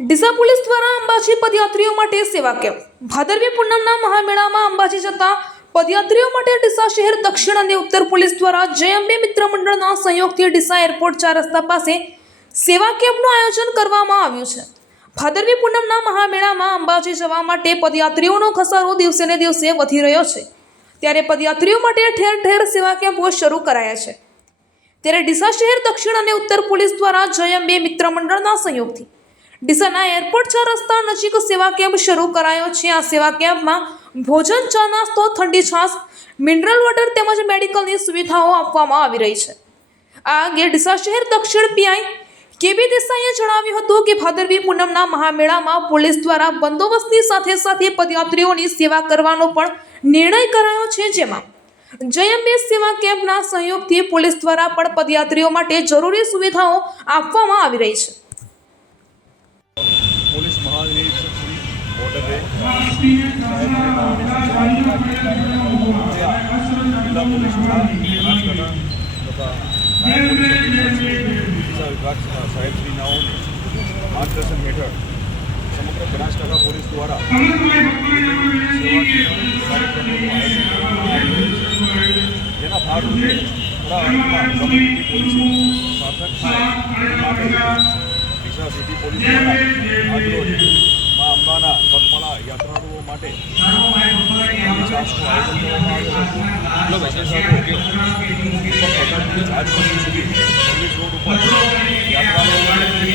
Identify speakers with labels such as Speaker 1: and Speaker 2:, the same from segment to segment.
Speaker 1: Deesa police દ્વારા અંબાજી પદયાત્રીઓ માટે સેવા કેમ્પ. ભાદરવી પૂનમના મહામેળામાં અંબાજી જતા પદયાત્રીઓ માટે ડીસા શહેર દક્ષિણ અને ઉત્તર પોલીસ દ્વારા જય અંબે મિત્ર મંડળના સહયોગથી ડીસા એરપોર્ટ ચાર રસ્તા પાસે સેવા કેમ્પનું આયોજન કરવામાં આવ્યું છે. ભાદરવી પૂનમના મહામેળામાં અંબાજી જવા માટે પદયાત્રીઓનો ખસારો દિવસે ને દિવસે વધી રહ્યો છે. ત્યારે પદયાત્રીઓ માટે ઠેર ઠેર સેવા કેમ્પો શરૂ કરાયા છે. ત્યારે ડીસા શહેર દક્ષિણ અને ઉત્તર પોલીસ દ્વારા જય અંબે મિત્ર મંડળના સહયોગથી ડીસાના એરપોર્ટ ચાર રસ્તા નજીક સેવા કેમ્પ શરૂ કરાયો છે. આ સેવા કેમ્પમાં ભોજન, ચા, નાસ્તો, ઠંડી છાશ, મિનરલ વોટર તેમજ મેડિકલની સુવિધાઓ આપવામાં આવી રહી છે. આ અંગે ડીસા શહેર દક્ષિણ પીઆઈ કેબી દેસાઈએ જણાવ્યું હતું કે ભાદરવી પૂનમના મહામેળામાં પોલીસ દ્વારા બંદોબસ્તની સાથે સાથે પદયાત્રીઓની સેવા કરવાનો પણ નિર્ણય કરાયો છે જેમાં જયંબે સેવા કેમ્પના સહયોગથી પોલીસ દ્વારા પણ પદયાત્રીઓ માટે જરૂરી સુવિધાઓ આપવામાં આવી રહી છે.
Speaker 2: મહાનિરીક્ષક શ્રી બોર્ડરે જિલ્લા પોલીસના બનાસકાંઠા તથા નાયબ પોલીસ અધિક્ષક શ્રી દિશા વિભાગ સાહેબશ્રીનાઓને માર્ગદર્શન હેઠળ સમગ્ર બનાસકાંઠા પોલીસ દ્વારા સેવા કાર્યક્રમોનું આયોજન કરવામાં આવ્યું છે જેના ભાગરૂપે થોડા અંતમાં કમ્યુનિટી પોલીસિંગ સાર્થક થાય તે માટે ડીસા સિટી પોલીસ દ્વારા આજરોજ મા અંબાના પગપાળા યાત્રાળુઓ માટે આજ સુધી સર્વિસ રોડ ઉપર યાત્રાળુઓ માટે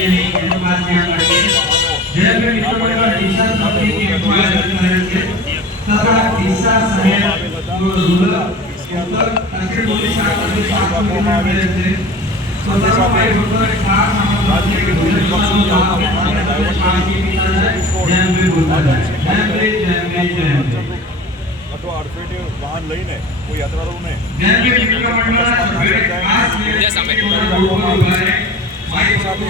Speaker 2: સાથે સાથે રાજકીય આવતા કરી સર્વિસ રોડ અથવા અડફેટે વાહન લઈને કોઈ છે સાથે સાથે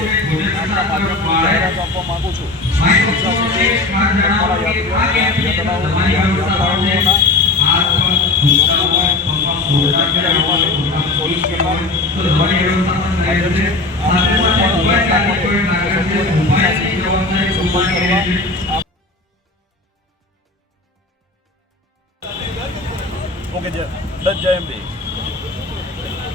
Speaker 2: આપણા માધ્યમથી આપવા માંગુ છું ડીસા સિટી પગપાળા યાત્રીઓ યાત્રાળુઓ યાત્રાળુઓના પોલીસ વિભાગ હાજર છે આ પણ અલગ પડે ઓકે, જય દસ જય એમબી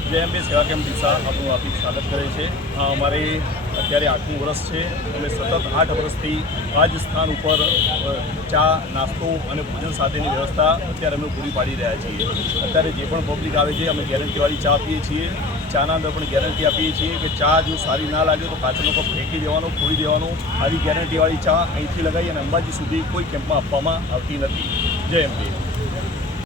Speaker 2: જય એમબી સેવા કેમ્પ દિશા આપણું હાર્દિક સ્વાગત કરે છે. અમારે અમારી અત્યારે આઠમું વર્ષ છે. અમે સતત આઠ વર્ષથી આ જ સ્થાન ઉપર ચા, નાસ્તો અને ભોજન સાથેની વ્યવસ્થા અત્યારે અમે પૂરી પાડી રહ્યા છીએ. અત્યારે જે પણ પબ્લિક આવે છે, અમે ગેરંટીવાળી ચા પીએ છીએ. ચાના અંદર પણ ગેરંટી આપીએ છીએ કે ચા જો સારી ના લાગે તો પાછળ કપ ફેંકી દેવાનો ફોડી દેવાનો. આવી ગેરંટીવાળી ચા અહીંથી લગાવી અને અંબાજી સુધી કોઈ કેમ્પમાં આપવામાં આવતી નથી. જય એમપી